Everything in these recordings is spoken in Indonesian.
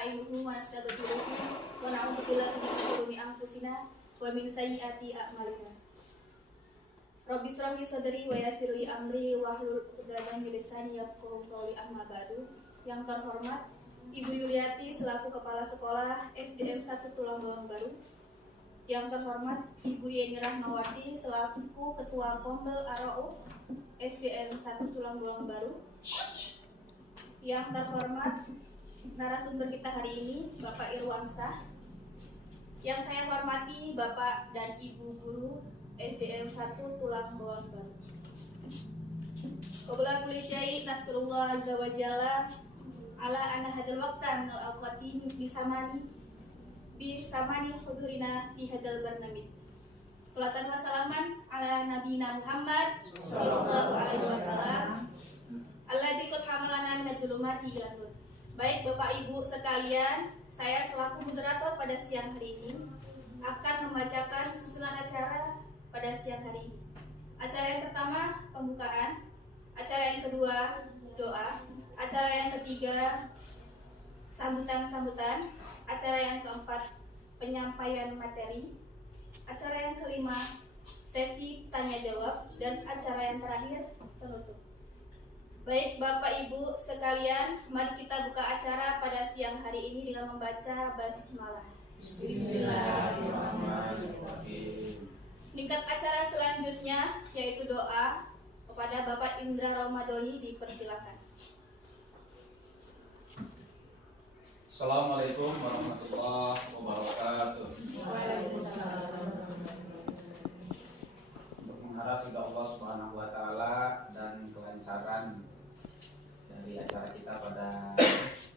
nasta'inuhu wa nastaghfiruhu wa na'udzu billahi min shururi anfusina wa min sayyiati a'malina. Rabbi shrah li sadri wa yassir li amri wa hlul 'uqdatam min lisani yafqahu qawli, amma ba'du. Yang terhormat Ibu Yuliati selaku Kepala Sekolah SDN 1 Tulang Bawang Baru. Yang terhormat Ibu Yeni Rahmawati selaku Ketua Pombel Ar-Rauf SDN 1 Tulang Bawang Baru. Yang terhormat narasumber kita hari ini Bapak Irwansyah. Yang saya hormati Bapak dan Ibu Guru SDN 1 Tulang Bawang Baru. Qabla kulli syai' naskurullah azza wa jalla ala anna hadzal waqta min al-awqati bi samani hudurina fi hadzal barnamij. Salatan wa salaman ala nabiyina Muhammad sallallahu alaihi wasallam alladzi qad hamalana min adh-dhulumati ila nur. Baik Bapak Ibu sekalian, saya selaku moderator pada siang hari ini akan membacakan susunan acara pada siang hari ini. Acara yang pertama pembukaan, acara yang kedua doa, acara yang ketiga sambutan-sambutan, acara yang keempat penyampaian materi, acara yang kelima sesi tanya jawab, dan acara yang terakhir penutup. Baik Bapak Ibu sekalian, mari kita buka acara pada siang hari ini dengan membaca basmalah. Bismillahirrahmanirrahim. Tingkat acara selanjutnya yaitu doa. Kepada Bapak Indra Ramadhani dipersilakan. Assalamualaikum warahmatullahi wabarakatuh. Mengharap ridha Allah Subhanahu wa taala dan kelancaran dari acara kita pada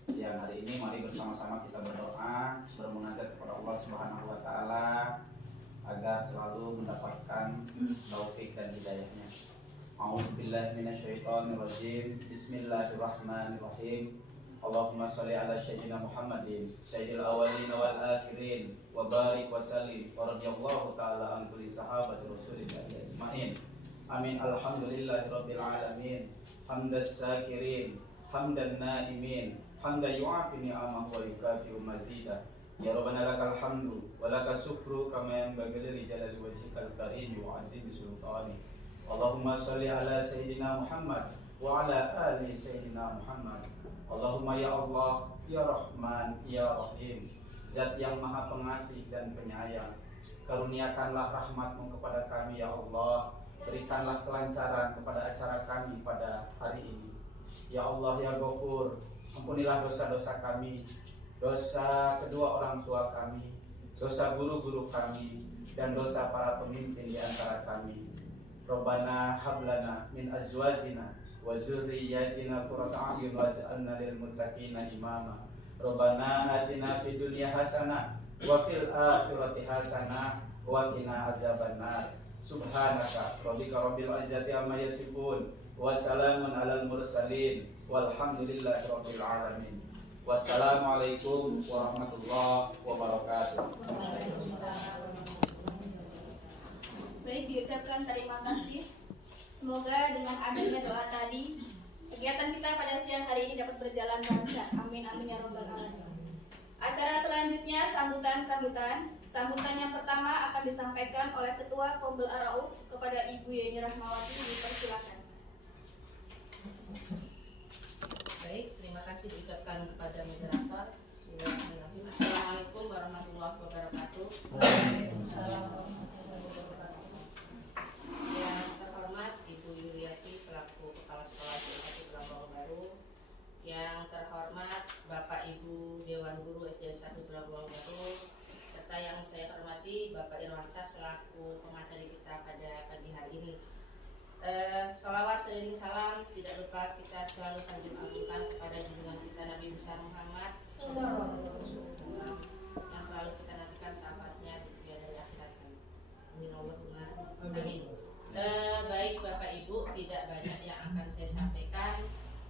siang hari ini, mari bersama-sama kita berdoa, bermunajat kepada Allah Subhanahu wa taala agar selalu mendapatkan taufik dan hidayahnya. A'udzubillahi minasyaitonirrajim. Bismillahirrahmanirrahim. Allahumma shalli ala sayyidina Muhammadin sayyidil awwalin wal akhirin wa barik wa sallim wa radhiyallahu ta'ala an kulli sahabati Rasulillah ajmain. Amin. Alhamdulillahi rabbil alamin. Hamdas sakirin, hamdan naimin, hamdan yu'afi ni'amahu wa yukafi'u mazidah. Ya Rabbana lakal hamdu wa lakas syukru kama yanbaghi li jalali wajhikal karim wa 'azimi sultani. Allahumma sholli ala sayyidina Muhammad wa ala ali sayyidina Muhammad. Allahumma ya Allah, ya Rahman, ya Rahim, Zat yang maha pengasih dan penyayang, karuniakanlah rahmat-Mu kepada kami ya Allah. Berikanlah kelancaran kepada acara kami pada hari ini. Ya Allah ya Ghafur, ampunilah dosa-dosa kami, dosa kedua orang tua kami, dosa guru-guru kami, dan dosa para pemimpin di antara kami. Rabbana hablana min azwajina wa dzurriyyatina qurrata a'yun waj'alna lil muttaqina imama. Rabbana atina fid dunya hasanah wa fil akhirati hasanah wa qina azabannar. Subhanaka rabbika rabbil izzati amma yasifun wa salamun alal mursalin walhamdulillahi rabbil alamin. Wassalamualaikum warahmatullahi wabarakatuh. Baik, diucapkan terima kasih. Semoga dengan adanya doa tadi, kegiatan kita pada siang hari ini dapat berjalan lancar. Amin amin ya rabbal alamin. Acara selanjutnya sambutan-sambutan. Sambutan yang pertama akan disampaikan oleh Ketua Pombel Ar-Rauf kepada Ibu Yeni Rahmawati, dipersilakan. Baik, terima kasih diucapkan kepada moderator. Bismillahirrahmanirrahim. Assalamualaikum warahmatullahi wabarakatuh. Yang terhormat Ibu Yuliati selaku Kepala Sekolah SDN 1 Tulang Bawang Baru. Yang terhormat Bapak Ibu Dewan Guru SDN 1 Tulang Bawang Baru, serta yang saya hormati Bapak Irwansyah selaku pemateri kita pada pagi hari ini. Sholawat dan salam tidak lupa kita selalu sanjung agungkan kepada junjungan kita Nabi besar Muhammad yang selalu kita nantikan sahabatnya di dunia dan akhirat. Amin. Baik Bapak Ibu, tidak banyak yang akan saya sampaikan.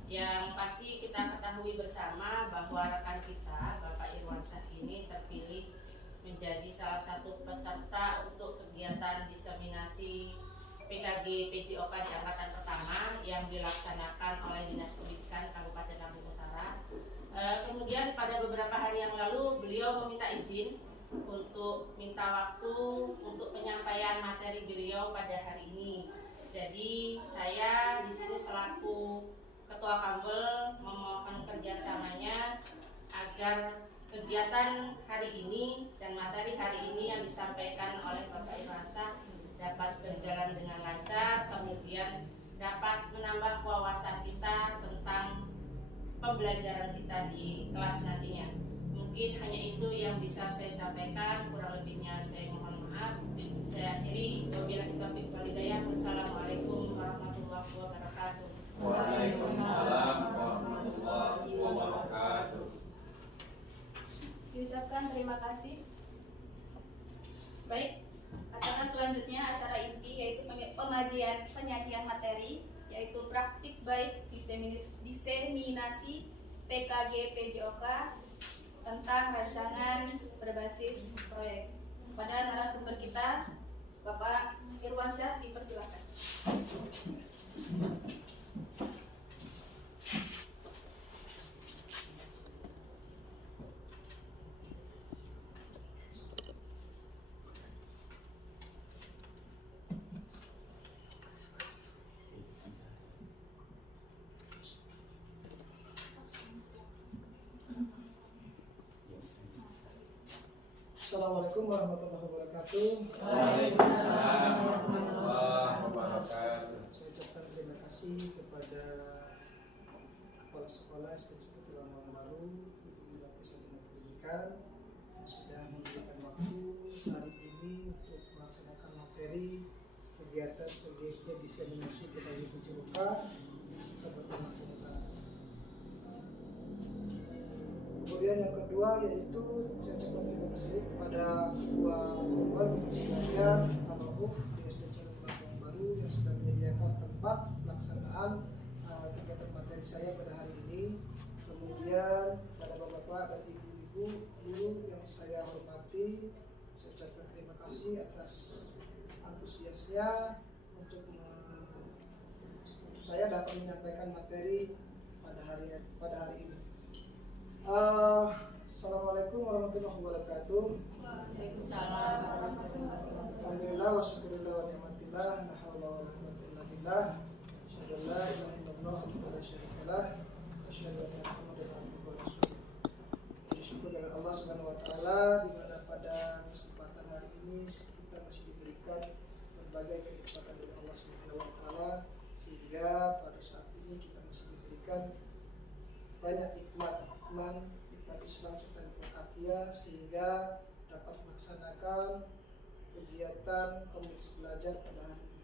Yang pasti kita ketahui bersama bahwa rekan kita Bapak Irwansyah ini terpilih menjadi salah satu peserta untuk kegiatan diseminasi PKG PJOK di angkatan pertama yang dilaksanakan oleh Dinas Pendidikan Kabupaten Lampung Utara Kemudian pada beberapa hari yang lalu beliau meminta izin untuk minta waktu untuk penyampaian materi beliau pada hari ini. Jadi saya di sini selaku Ketua Kambel memohon kerjasamanya agar kegiatan hari ini dan materi hari ini yang disampaikan oleh Bapak Irwansyah dapat berjalan dengan lancar, kemudian dapat menambah wawasan kita tentang pembelajaran kita di kelas nantinya. Mungkin hanya itu yang bisa saya sampaikan, kurang lebihnya saya mohon maaf. Saya akhiri, wabillahi taufiq wal hidayah. Wassalamualaikum warahmatullahi wabarakatuh. Waalaikumsalam warahmatullahi wabarakatuh. Diucapkan terima kasih. Baik, acara selanjutnya acara inti yaitu penyajian materi yaitu praktik baik diseminasi PKG PJOK tentang rancangan berbasis proyek. Pada narasumber kita Bapak Irwansyah, dipersilakan. Assalamualaikum warahmatullahi wabarakatuh. Waalaikumsalam warahmatullahi wabarakatuh. Saya ucapkan terima kasih kepada Kepala Sekolah SD 1 Tulungagung Baru, Ibu Pusat Pendidikan yang sudah memberikan waktu hari ini untuk melaksanakan materi kegiatan diseminasi PKG PJOK Kabupaten Lampung Utara. Kemudian yang kedua yaitu saya ucapkan terima kasih kepada Ketua Komwel Komisi Belajar Al-Mahfuz di SD 1 Lampung Baru yang sudah menyediakan tempat pelaksanaan kegiatan materi saya pada hari ini. Kemudian kepada bapak-bapak dan ibu-ibu guru yang saya hormati, saya ucapkan terima kasih atas antusiasnya untuk saya dapat menyampaikan materi pada hari ini. Assalamualaikum warahmatullahi wabarakatuh. Waalaikumsalam warahmatullahi wabarakatuh. Alhamdulillah wa syukurillah wa ni'matillah, la haula wa la quwwata illa billah. Asyhadu an la ilaha illallah wa la syarika lah, wa asyhadu anna Muhammadan abduhu wa rasuluh. Bersyukur kepada Allah Subhanahu wa taala di mana pada kesempatan hari ini kita masih diberikan berbagai kenikmatan dari Allah Subhanahu wa taala sehingga pada saat ini kita masih diberikan banyak nikmat Islam serta nikmat afiah sehingga dapat melaksanakan kegiatan komunitas belajar pada hari ini.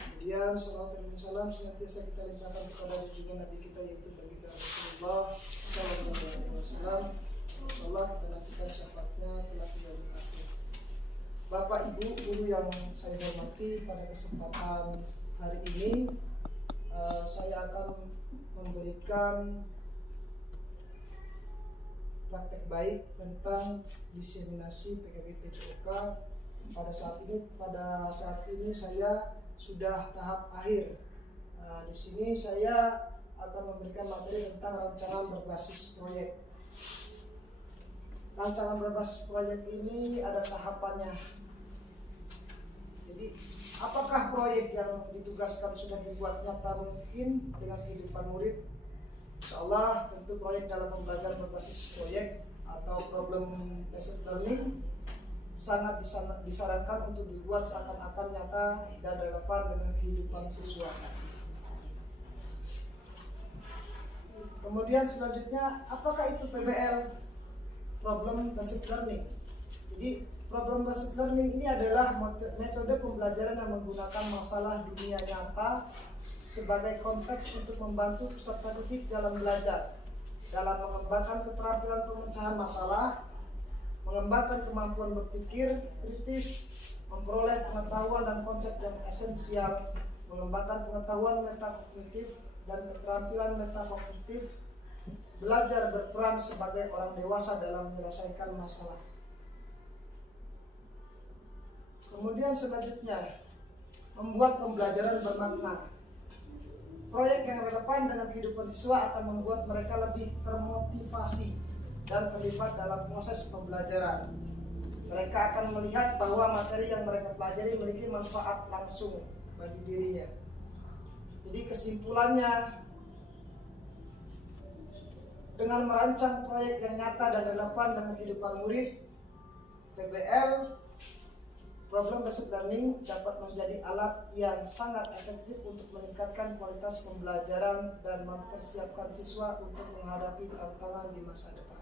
Kemudian salawat dan salam senantiasa kita limpahkan kepada junjungan Nabi kita yaitu baginda Rasulullah SAW. Insyaallah kita nantikan syafaatnya kelak di yaumil akhir. Bapak Ibu guru yang saya hormati, pada kesempatan hari ini saya akan memberikan praktek baik tentang diseminasi PKG PJOK. Pada saat ini saya sudah tahap akhir. Di sini saya akan memberikan materi tentang rancangan berbasis proyek. Rancangan berbasis proyek ini ada tahapannya. Jadi, apakah proyek yang ditugaskan sudah dibuat nyata mungkin dengan kehidupan murid? Insyaallah tentu proyek dalam pembelajaran berbasis proyek atau problem based learning sangat disarankan untuk dibuat seakan-akan nyata dan relevan dengan kehidupan siswa. Kemudian selanjutnya, apakah itu PBL? Problem based learning. Jadi problem based learning ini adalah metode pembelajaran yang menggunakan masalah dunia nyata sebagai konteks untuk membantu peserta didik dalam belajar, dalam mengembangkan keterampilan pemecahan masalah, mengembangkan kemampuan berpikir kritis, memperoleh pengetahuan dan konsep yang esensial, mengembangkan pengetahuan metakognitif dan keterampilan metakognitif, belajar berperan sebagai orang dewasa dalam menyelesaikan masalah. Kemudian selanjutnya, membuat pembelajaran bermakna. proyek yang relevan dengan kehidupan siswa akan membuat mereka lebih termotivasi dan terlibat dalam proses pembelajaran. Mereka akan melihat bahwa materi yang mereka pelajari memiliki manfaat langsung bagi dirinya. Jadi kesimpulannya, dengan merancang proyek yang nyata dan relevan dengan kehidupan murid, PBL Problem Based Learning dapat menjadi alat yang sangat efektif untuk meningkatkan kualitas pembelajaran dan mempersiapkan siswa untuk menghadapi tantangan di masa depan.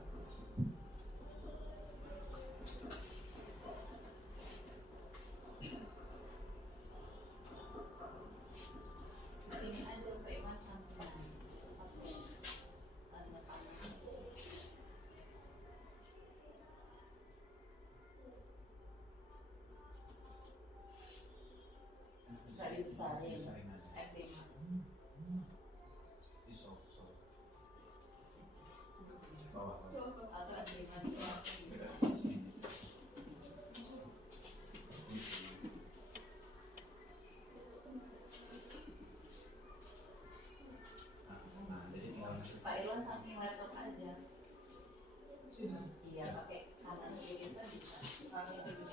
Bisa dibesarin Besarin aja. F5. Bawah. Atau F5 Beda di sini. Nah, jadi tinggal Pak Irwan samping laptop aja. Sini. Iya, pakai kanan kiri kita bisa. Samping kiri.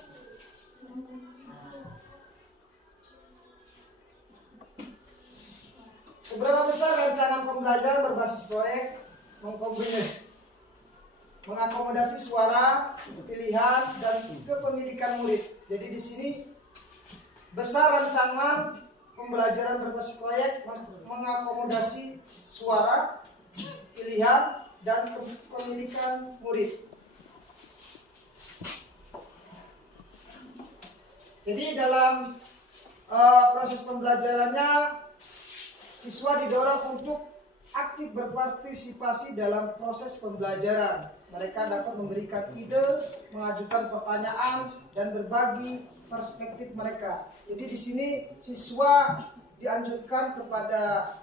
Seberapa besar rancangan pembelajaran berbasis proyek mengakomodasi suara, pilihan, dan kepemilikan murid. Jadi di sini besar rancangan pembelajaran berbasis proyek mengakomodasi suara, pilihan, dan kepemilikan murid. Jadi dalam proses pembelajarannya, siswa didorong untuk aktif berpartisipasi dalam proses pembelajaran. Mereka dapat memberikan ide, mengajukan pertanyaan, dan berbagi perspektif mereka. Jadi di sini siswa dianjurkan kepada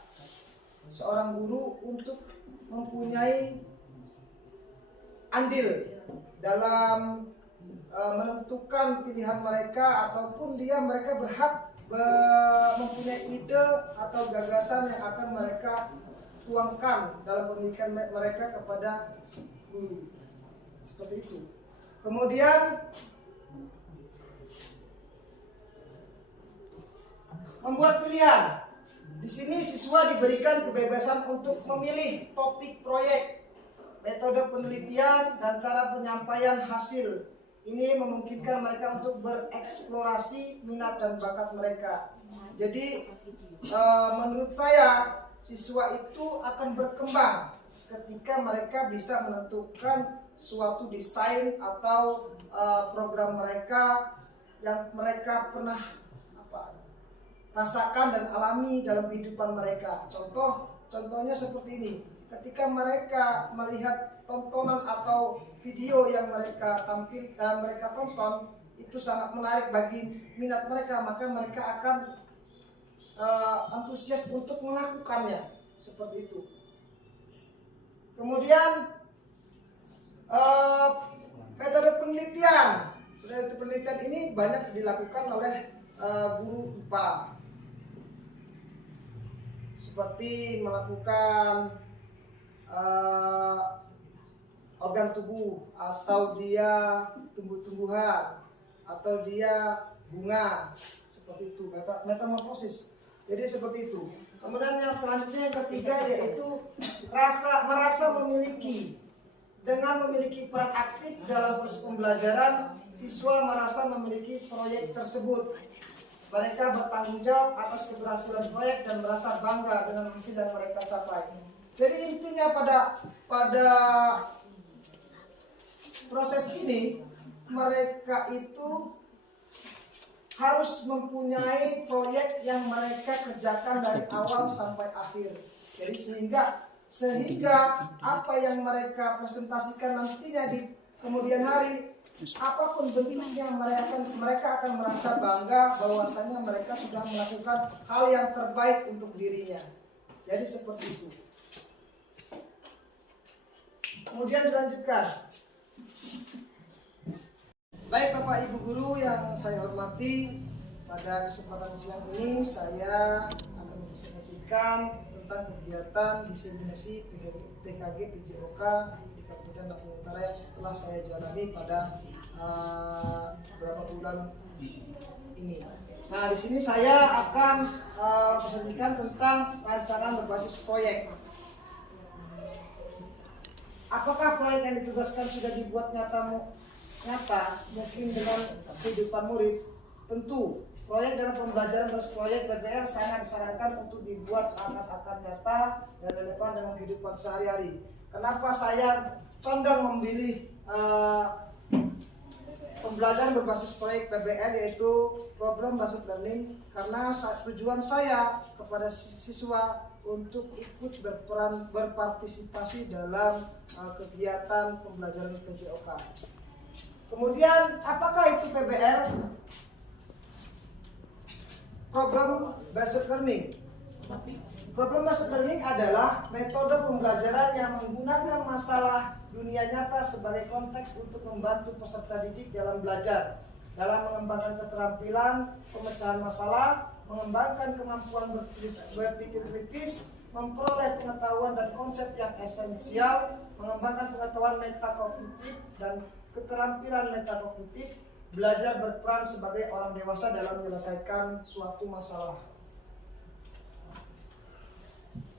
seorang guru untuk mempunyai andil dalam menentukan pilihan mereka, ataupun mereka berhak mempunyai ide atau gagasan yang akan mereka tuangkan dalam pemikiran mereka kepada guru. Seperti itu. Kemudian membuat pilihan. Di sini siswa diberikan kebebasan untuk memilih topik proyek, metode penelitian, dan cara penyampaian hasil. Ini memungkinkan mereka untuk bereksplorasi minat dan bakat mereka. Jadi menurut saya siswa itu akan berkembang ketika mereka bisa menentukan suatu desain atau program mereka yang mereka pernah rasakan dan alami dalam kehidupan mereka. Contohnya seperti ini. Ketika mereka melihat tontonan atau video yang mereka tonton itu sangat menarik bagi minat mereka, maka mereka akan antusias untuk melakukannya. Seperti itu. Kemudian metode penelitian. Metode penelitian ini banyak dilakukan oleh guru IPA. Seperti melakukan organ tubuh, atau dia tumbuh-tumbuhan, atau dia bunga, seperti itu, metamorfosis. Jadi seperti itu. Kemudian yang selanjutnya, yang ketiga, yaitu merasa memiliki. Dengan memiliki peran aktif dalam proses pembelajaran, siswa merasa memiliki proyek tersebut. Mereka bertanggung jawab atas keberhasilan proyek dan merasa bangga dengan hasil yang mereka capai. Jadi intinya pada proses ini, mereka itu harus mempunyai proyek yang mereka kerjakan dari awal sampai akhir. Jadi sehingga apa yang mereka presentasikan nantinya di kemudian hari, apapun bentuknya, mereka akan merasa bangga bahwasanya mereka sudah melakukan hal yang terbaik untuk dirinya. Jadi seperti itu. Kemudian dilanjutkan. Baik Bapak Ibu Guru yang saya hormati, pada kesempatan siang ini saya akan mempresentasikan tentang kegiatan diseminasi PKG PJOK di Kabupaten Lampung Utara yang setelah saya jalani pada beberapa bulan ini. Nah, di sini saya akan presentasikan tentang rancangan berbasis proyek. Apakah proyek yang ditugaskan sudah dibuat nyata mungkin dengan kehidupan murid? Tentu, proyek dalam pembelajaran berbasis proyek PBL sangat disarankan untuk dibuat seakan-akan nyata dan relevan dengan kehidupan sehari-hari. Kenapa saya condong memilih pembelajaran berbasis proyek PBL yaitu problem based learning? Karena tujuan saya kepada siswa untuk ikut berpartisipasi dalam kegiatan pembelajaran PJOK. Kemudian apakah itu PBL? Problem based learning. Problem based learning adalah metode pembelajaran yang menggunakan masalah dunia nyata sebagai konteks untuk membantu peserta didik dalam belajar, dalam mengembangkan keterampilan pemecahan masalah, mengembangkan kemampuan berpikir kritis, memperoleh pengetahuan dan konsep yang esensial, mengembangkan pengetahuan metakognitif dan keterampilan metakognitif, belajar berperan sebagai orang dewasa dalam menyelesaikan suatu masalah.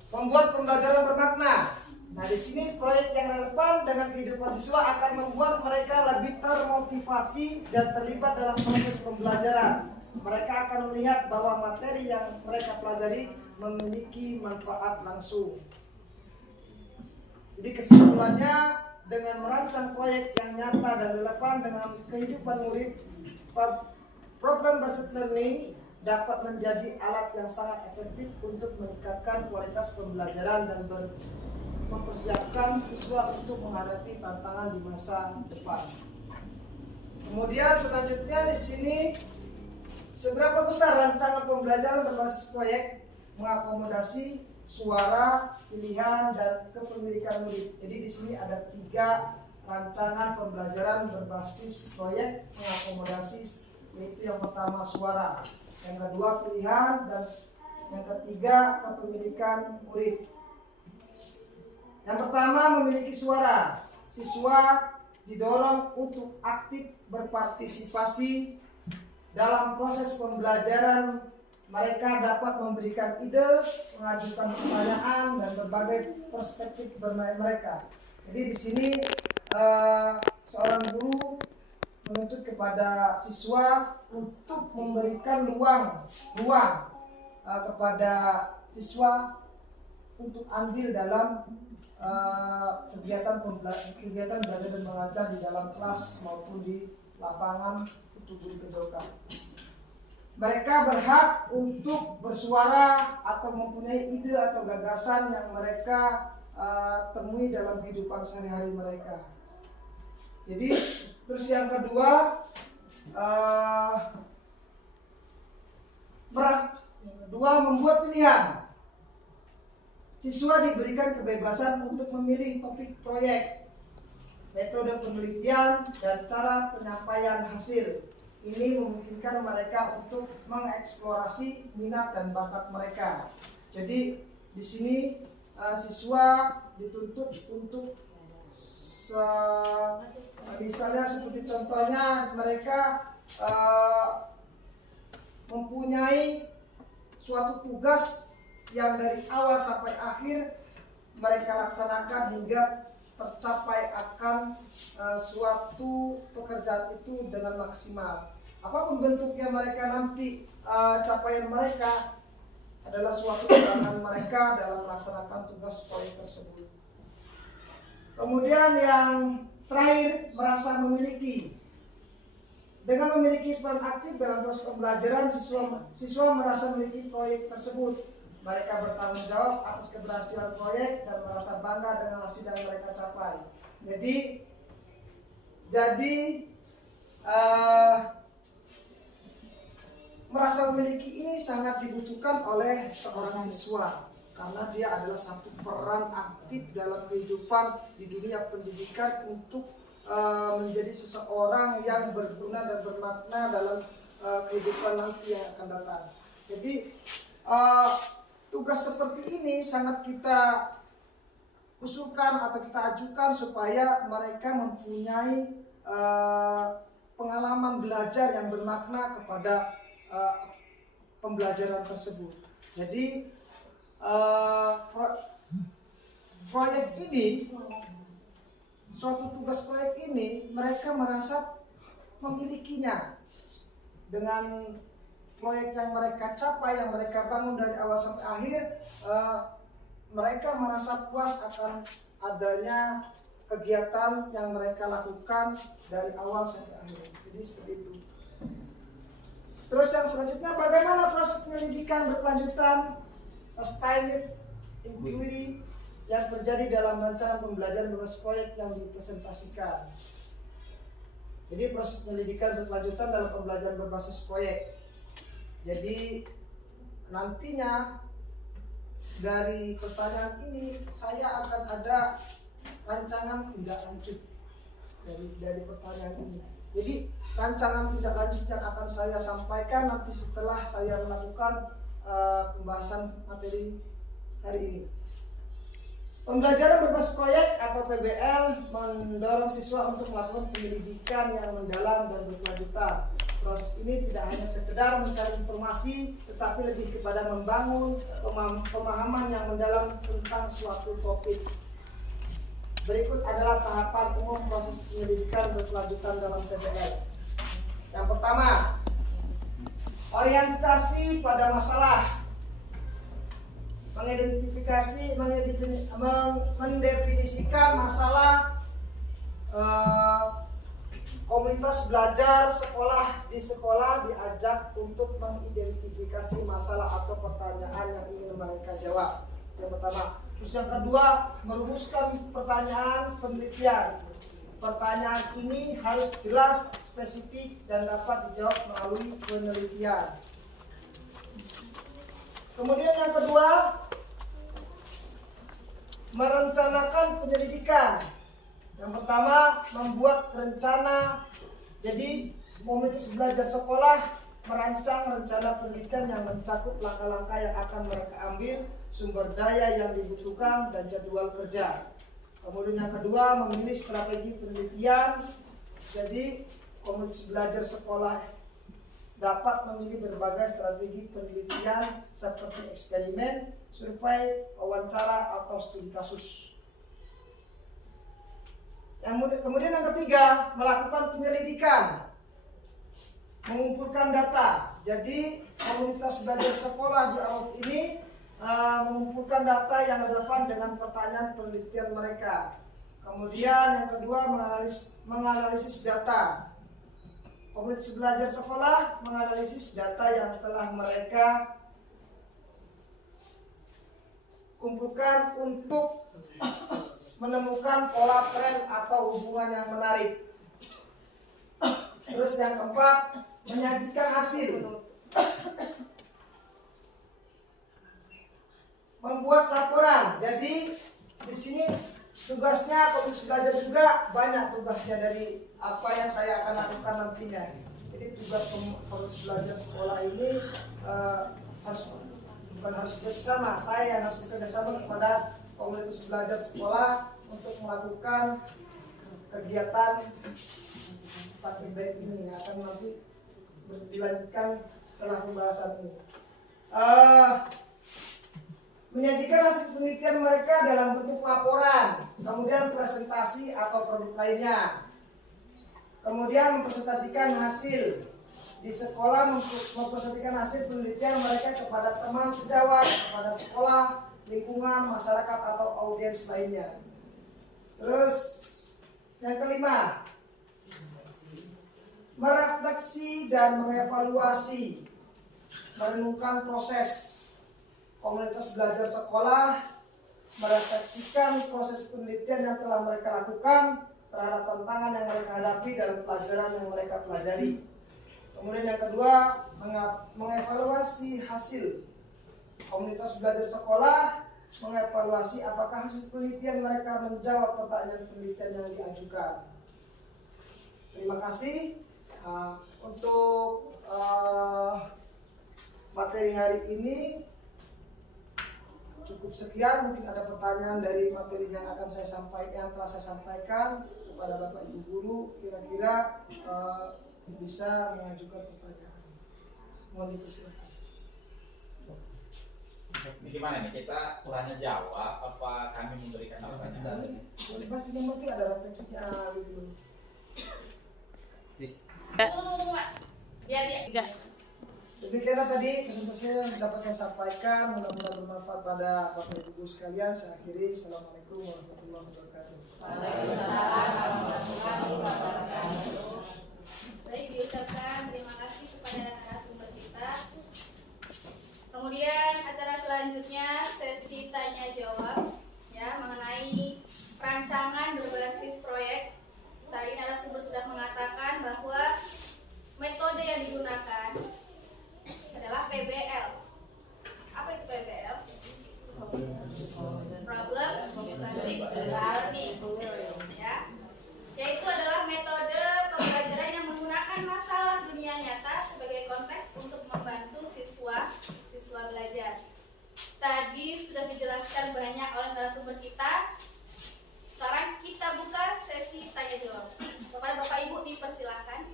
Membuat pembelajaran bermakna. Nah, di sini proyek yang relevan dengan kehidupan siswa akan membuat mereka lebih termotivasi dan terlibat dalam proses pembelajaran. Mereka akan melihat bahwa materi yang mereka pelajari memiliki manfaat langsung. Jadi kesimpulannya, dengan merancang proyek yang nyata dan relevan dengan kehidupan murid, problem based learning dapat menjadi alat yang sangat efektif untuk meningkatkan kualitas pembelajaran dan mempersiapkan siswa untuk menghadapi tantangan di masa depan. Kemudian selanjutnya di sini, seberapa besar rancangan pembelajaran berbasis proyek mengakomodasi suara, pilihan, dan kepemilikan murid. Jadi di sini ada 3 rancangan pembelajaran berbasis proyek mengakomodasi, yaitu yang pertama suara, yang kedua pilihan, dan yang ketiga kepemilikan murid. Yang pertama, memiliki suara. Siswa didorong untuk aktif berpartisipasi dalam proses pembelajaran. Mereka dapat memberikan ide, mengajukan pertanyaan, dan berbagai perspektif bermain mereka. Jadi di sini seorang guru menuntut kepada siswa untuk memberikan ruang kepada siswa untuk andil dalam kegiatan belajar dan mengajar di dalam kelas maupun di lapangan untuk guru PJOK. Mereka berhak untuk bersuara atau mempunyai ide atau gagasan yang mereka temui dalam kehidupan sehari-hari mereka. Jadi terus yang kedua, membuat pilihan. Siswa diberikan kebebasan untuk memilih topik proyek, metode penelitian, dan cara penyampaian hasil. Ini memungkinkan mereka untuk mengeksplorasi minat dan bakat mereka. Jadi di sini siswa dituntut untuk misalnya seperti contohnya mereka mempunyai suatu tugas yang dari awal sampai akhir mereka laksanakan hingga tercapai akan suatu pekerjaan itu dengan maksimal. Apapun bentuknya mereka nanti, capaian mereka adalah suatu keberhasilan mereka dalam melaksanakan tugas proyek tersebut. Kemudian yang terakhir, merasa memiliki. Dengan memiliki peran aktif dalam proses pembelajaran, siswa merasa memiliki proyek tersebut. Mereka bertanggung jawab atas keberhasilan proyek dan merasa bangga dengan hasil yang mereka capai. Jadi merasa memiliki ini sangat dibutuhkan oleh seorang siswa, karena dia adalah satu peran aktif dalam kehidupan di dunia pendidikan untuk menjadi seseorang yang berguna dan bermakna dalam kehidupan nanti yang akan datang. Jadi tugas seperti ini sangat kita usulkan atau kita ajukan supaya mereka mempunyai pengalaman belajar yang bermakna kepada pembelajaran tersebut. Jadi proyek ini, suatu tugas proyek ini mereka merasa memilikinya. Dengan proyek yang mereka capai, yang mereka bangun dari awal sampai akhir, mereka merasa puas akan adanya kegiatan yang mereka lakukan dari awal sampai akhir. Jadi seperti itu. Terus yang selanjutnya, bagaimana proses penyelidikan berkelanjutan sustained inquiry yang terjadi dalam rancangan pembelajaran berbasis proyek yang dipresentasikan. Jadi proses penyelidikan berkelanjutan dalam pembelajaran berbasis proyek. Jadi nantinya dari pertanyaan ini saya akan ada rancangan tindak lanjut dari pertanyaan ini. Jadi rancangan tindak lanjut yang akan saya sampaikan nanti setelah saya melakukan pembahasan materi hari ini. Pembelajaran berbasis proyek atau PBL mendorong siswa untuk melakukan penyelidikan yang mendalam dan berkelanjutan. Proses ini tidak hanya sekedar mencari informasi, tetapi lebih kepada membangun pemahaman yang mendalam tentang suatu topik. Berikut adalah tahapan umum proses penyelidikan berkelanjutan dalam PBL. Yang pertama, orientasi pada masalah. Mendefinisikan masalah. Komunitas belajar di sekolah diajak untuk mengidentifikasi masalah atau pertanyaan yang ingin mereka jawab. Yang pertama. Terus yang kedua, merumuskan pertanyaan penelitian. Pertanyaan ini harus jelas, spesifik, dan dapat dijawab melalui penelitian. Kemudian yang kedua, merencanakan penyelidikan. Yang pertama, membuat rencana. Jadi komunitas belajar sekolah merancang rencana penelitian yang mencakup langkah-langkah yang akan mereka ambil, sumber daya yang dibutuhkan, dan jadwal kerja. Kemudian yang kedua, memilih strategi penelitian. Jadi komunitas belajar sekolah dapat memilih berbagai strategi penelitian seperti eksperimen, survei, wawancara, atau studi kasus. Kemudian yang ketiga, melakukan penyelidikan, mengumpulkan data. Jadi komunitas belajar sekolah di AWOF ini mengumpulkan data yang relevan dengan pertanyaan penelitian mereka. Kemudian yang kedua, menganalisis data. Komunitas belajar sekolah menganalisis data yang telah mereka kumpulkan untuk menemukan pola tren atau hubungan yang menarik. Terus yang keempat, menyajikan hasil. Membuat laporan. Jadi di sini tugasnya komunitas belajar juga banyak tugasnya dari apa yang saya akan lakukan nantinya. Jadi tugas komunitas belajar sekolah ini bukan harus bersama. Saya yang harus bekerjasama kepada komunitas belajar sekolah untuk melakukan kegiatan praktik baik ini yang akan nanti dilanjutkan setelah pembahasan ini. Menyajikan hasil penelitian mereka dalam bentuk laporan, kemudian presentasi atau produk lainnya. Kemudian mempresentasikan hasil di sekolah, mempresentasikan hasil penelitian mereka kepada teman sejawat, kepada sekolah, lingkungan, masyarakat, atau audiens lainnya. Terus yang kelima, merefleksi dan mengevaluasi, merenungkan proses. Komunitas belajar sekolah merefleksikan proses penelitian yang telah mereka lakukan terhadap tantangan yang mereka hadapi dalam pelajaran yang mereka pelajari. Kemudian yang kedua, mengevaluasi hasil. Komunitas belajar sekolah mengevaluasi apakah hasil penelitian mereka menjawab pertanyaan penelitian yang diajukan. Terima kasih. Untuk materi hari ini cukup sekian. Mungkin ada pertanyaan dari materi yang akan saya sampaikan, yang telah saya sampaikan kepada Bapak Ibu guru. Kira-kira bisa mengajukan pertanyaan. Mohon dipersilakan. Ini gimana nih, kita tanya jawab apa kami memberikan pertanyaan? Masih yang penting ada refleksinya gitu. Tunggu, Pak. Biar dia. Demikianlah tadi presentasi yang dapat saya sampaikan. Mudah-mudahan bermanfaat pada Bapak Ibu sekalian. Saya akhiri. Assalamualaikum warahmatullahi wabarakatuh. Baik, diucapkan terima kasih kepada narasumber kita. Kemudian acara selanjutnya sesi tanya jawab ya mengenai rancangan berbasis proyek. Tadi narasumber sudah mengatakan bahwa metode yang digunakan adalah PBL. Apa itu PBL? Problem Basic Learning, ya, yaitu adalah metode pembelajaran yang menggunakan masalah dunia nyata sebagai konteks untuk membantu siswa belajar. Tadi sudah dijelaskan banyak oleh narasumber kita. Sekarang kita buka sesi tanya jawab. Kepada Bapak Ibu dipersilahkan.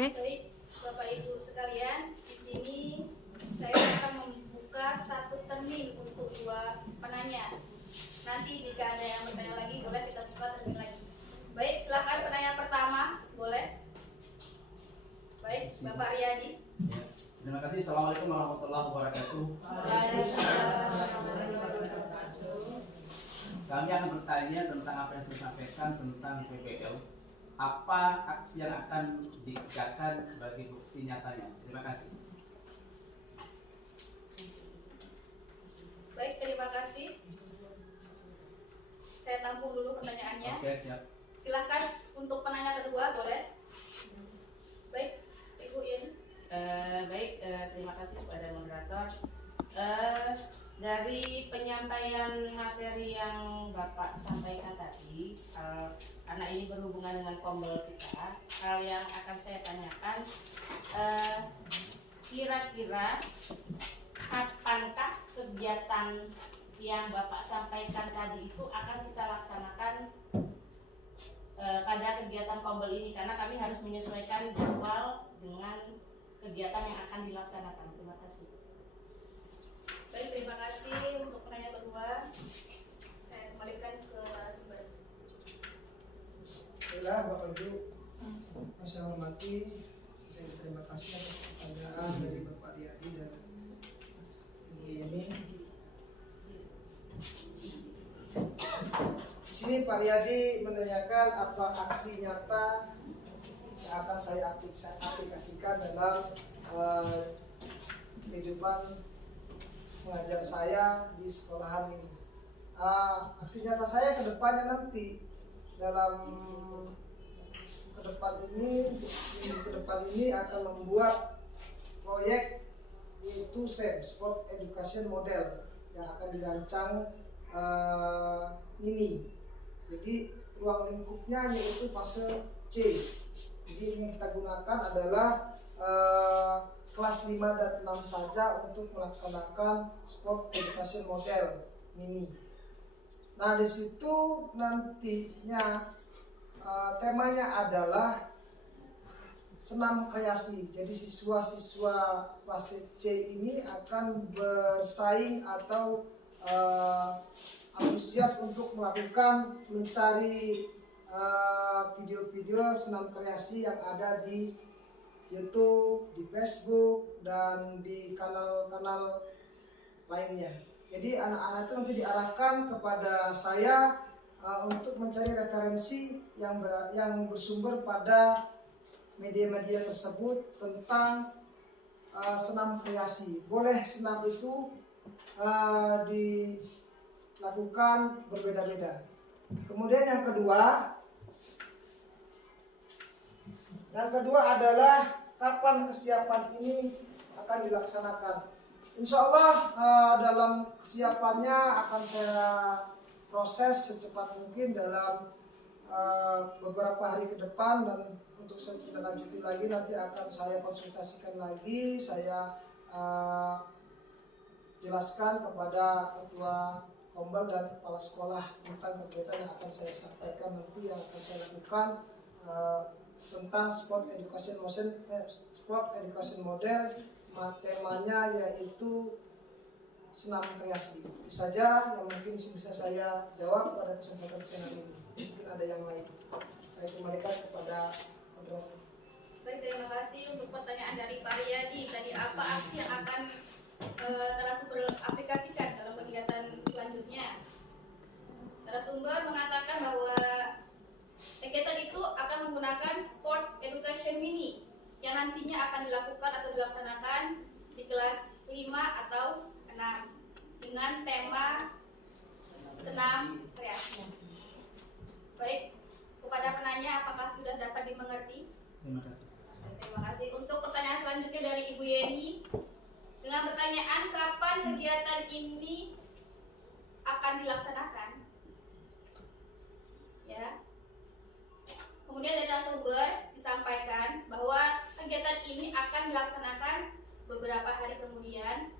Baik, Bapak Ibu sekalian, di sini saya akan membuka satu termin untuk dua penanya. Nanti jika ada yang bertanya lagi, boleh kita buka termin lagi. Baik, silakan penanya pertama, boleh. Baik, Bapak Riyadi. Terima kasih. Assalamualaikum warahmatullahi wabarakatuh. Kami akan bertanya tentang apa yang sudah disampaikan tentang PBL. Apa aksi yang akan dikerjakan sebagai bukti nyatanya? Terima kasih. Baik, terima kasih. Saya tampung dulu pertanyaannya. Oke, siap. Silahkan untuk penanya kedua, boleh. Baik, Ibu Yeni. Baik, terima kasih kepada moderator. Dari penyampaian materi yang Bapak sampaikan tadi, karena ini berhubungan dengan kombel kita, hal yang akan saya tanyakan, kira-kira kapankah kegiatan yang Bapak sampaikan tadi itu akan kita laksanakan pada kegiatan kombel ini, karena kami harus menyesuaikan jadwal dengan kegiatan yang akan dilaksanakan. Terima kasih. Baik, terima kasih untuk penanya kedua. Saya kembalikan ke narasumber. Baiklah Bapak Ibu, saya hormati, saya terima kasih atas pertanyaan dari Bapak Riyadi dan Ibu Yeni. Di sini Pak Riyadi menanyakan apa aksi nyata yang akan saya aplikasikan dalam kehidupan mengajar saya di sekolahan ini. Aksi nyata saya ke depannya nanti dalam ke depan ini akan membuat proyek yaitu SEM, Sport Education Model, yang akan dirancang ini. Jadi ruang lingkupnya yaitu fase C. Jadi yang kita gunakan adalah kelas 5 dan 6 saja untuk melaksanakan Sport Education Model ini. Nah, di situ nantinya temanya adalah senam kreasi. Jadi siswa-siswa fase C ini akan bersaing atau antusias untuk mencari video-video senam kreasi yang ada di YouTube, di Facebook, dan di kanal-kanal lainnya. Jadi anak-anak itu nanti diarahkan kepada saya untuk mencari referensi yang bersumber pada media-media tersebut tentang senam kreasi. Boleh senam itu dilakukan berbeda-beda. Kemudian yang kedua adalah kapan kesiapan ini akan dilaksanakan. Insya Allah dalam kesiapannya akan saya proses secepat mungkin dalam beberapa hari ke depan, dan untuk saya lanjuti lagi nanti akan saya konsultasikan lagi, saya jelaskan kepada ketua Kombal dan kepala sekolah tentang kegiatan yang akan saya sampaikan nanti, yang akan saya lakukan tentang sport education model. Temanya yaitu senam kreasi. Itu saja yang mungkin bisa saya jawab pada kesempatan channel ini. Mungkin ada yang lain. Saya kembalikan kepada moderator. Baik, terima kasih untuk pertanyaan dari Pak Riyadi. Tadi apa aksi yang akan narasumber aplikasikan dalam kegiatan selanjutnya? Narasumber mengatakan bahwa kegiatan itu akan menggunakan sport education mini yang nantinya akan dilakukan atau dilaksanakan di kelas 5 atau 6 dengan tema senam kreasi. Baik, kepada penanya apakah sudah dapat dimengerti? Terima kasih. Terima kasih. Untuk pertanyaan selanjutnya dari Ibu Yeni dengan pertanyaan kapan kegiatan ini akan dilaksanakan? Ya. Kemudian dari narasumber disampaikan bahwa kegiatan ini akan dilaksanakan beberapa hari kemudian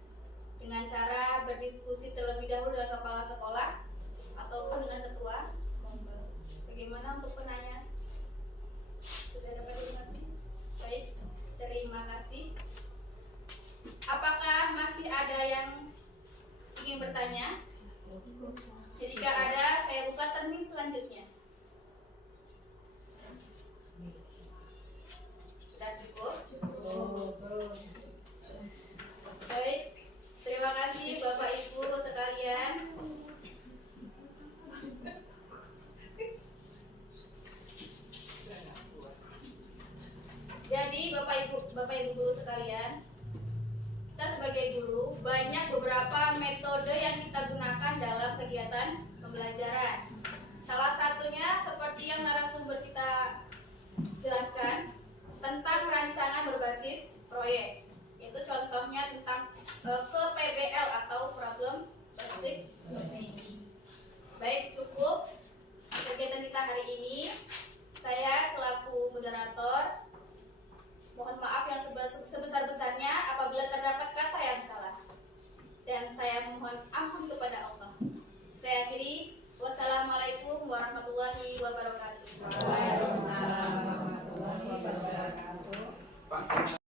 dengan cara berdiskusi terlebih dahulu dengan kepala sekolah ataupun dengan ketua Kombel. Bagaimana untuk penanya? Sudah dapat dimengerti? Baik, terima kasih. Apakah masih ada yang ingin bertanya? Jika ada, saya buka termin selanjutnya. Sudah cukup? Baik, terima kasih Bapak Ibu sekalian. Jadi Bapak Ibu guru sekalian, kita sebagai guru banyak beberapa metode yang kita gunakan dalam kegiatan pembelajaran. Salah satunya seperti yang narasumber kita jelaskan tentang rancangan berbasis proyek. Itu contohnya tentang ke PBL atau